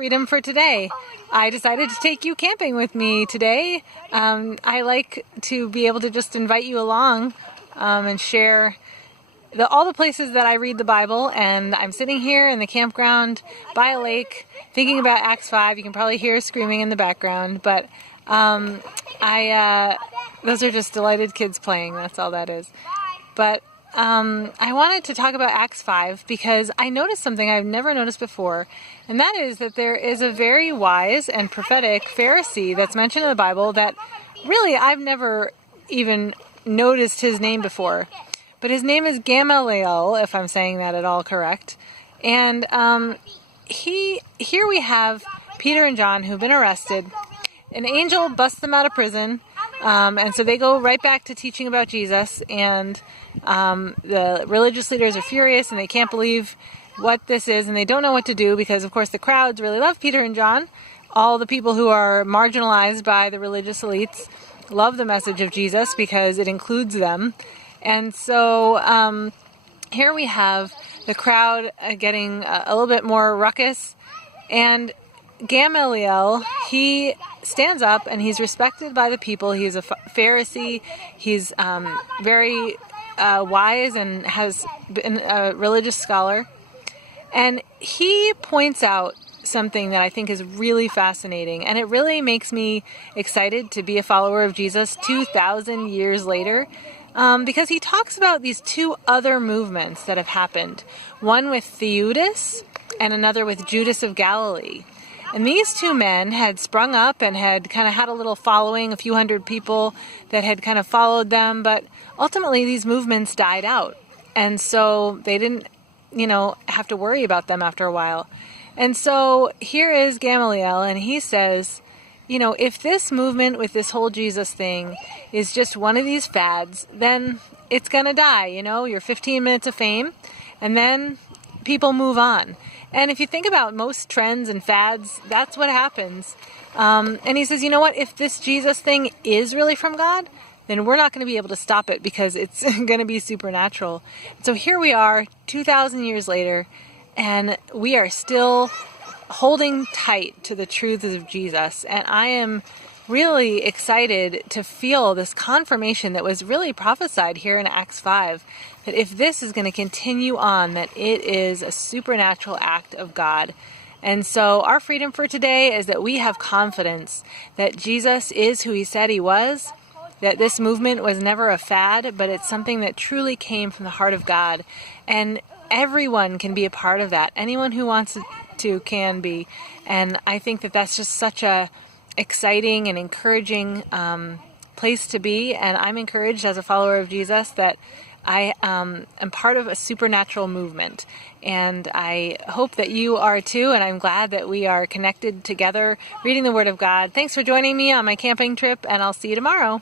freedom for today. I decided to take you camping with me today. I like to be able to just invite you along and share all the places that I read the Bible, and I'm sitting here in the campground by a lake thinking about Acts 5. You can probably hear screaming in the background, but those are just delighted kids playing. That's all that is. But I wanted to talk about Acts 5 because I noticed something I've never noticed before, and that is that there is a very wise and prophetic Pharisee that's mentioned in the Bible that really I've never even noticed his name before. But his name is Gamaliel, if I'm saying that at all correct. And here we have Peter and John who've been arrested. An angel busts them out of prison, and so they go right back to teaching about Jesus, and the religious leaders are furious and they can't believe what this is, and they don't know what to do because, of course, the crowds really love Peter and John. All the people who are marginalized by the religious elites love the message of Jesus because it includes them. And so here we have the crowd getting a little bit more ruckus, and Gamaliel, he stands up and he's respected by the people. He's a Pharisee. He's very wise and has been a religious scholar. And he points out something that I think is really fascinating, and it really makes me excited to be a follower of Jesus 2,000 years later. Because he talks about these two other movements that have happened, one with Theudas and another with Judas of Galilee. And these two men had sprung up and had kind of had a little following, a few hundred people that had kind of followed them, but ultimately these movements died out. And so they didn't, have to worry about them after a while. And so here is Gamaliel, and he says, if this movement with this whole Jesus thing is just one of these fads, then it's going to die. Your 15 minutes of fame, and then people move on. And if you think about most trends and fads, that's what happens. And he says, if this Jesus thing is really from God, then we're not going to be able to stop it because it's going to be supernatural. So here we are 2,000 years later, and we are still holding tight to the truths of Jesus. And I am really excited to feel this confirmation that was really prophesied here in Acts 5, that if this is going to continue on, that it is a supernatural act of God. And so our freedom for today is that we have confidence that Jesus is who he said he was, that this movement was never a fad, but it's something that truly came from the heart of God. And everyone can be a part of that. Anyone who wants to can be. And I think that that's just such a exciting and encouraging place to be. And I'm encouraged as a follower of Jesus that I am part of a supernatural movement. And I hope that you are too. And I'm glad that we are connected together, reading the Word of God. Thanks for joining me on my camping trip, and I'll see you tomorrow.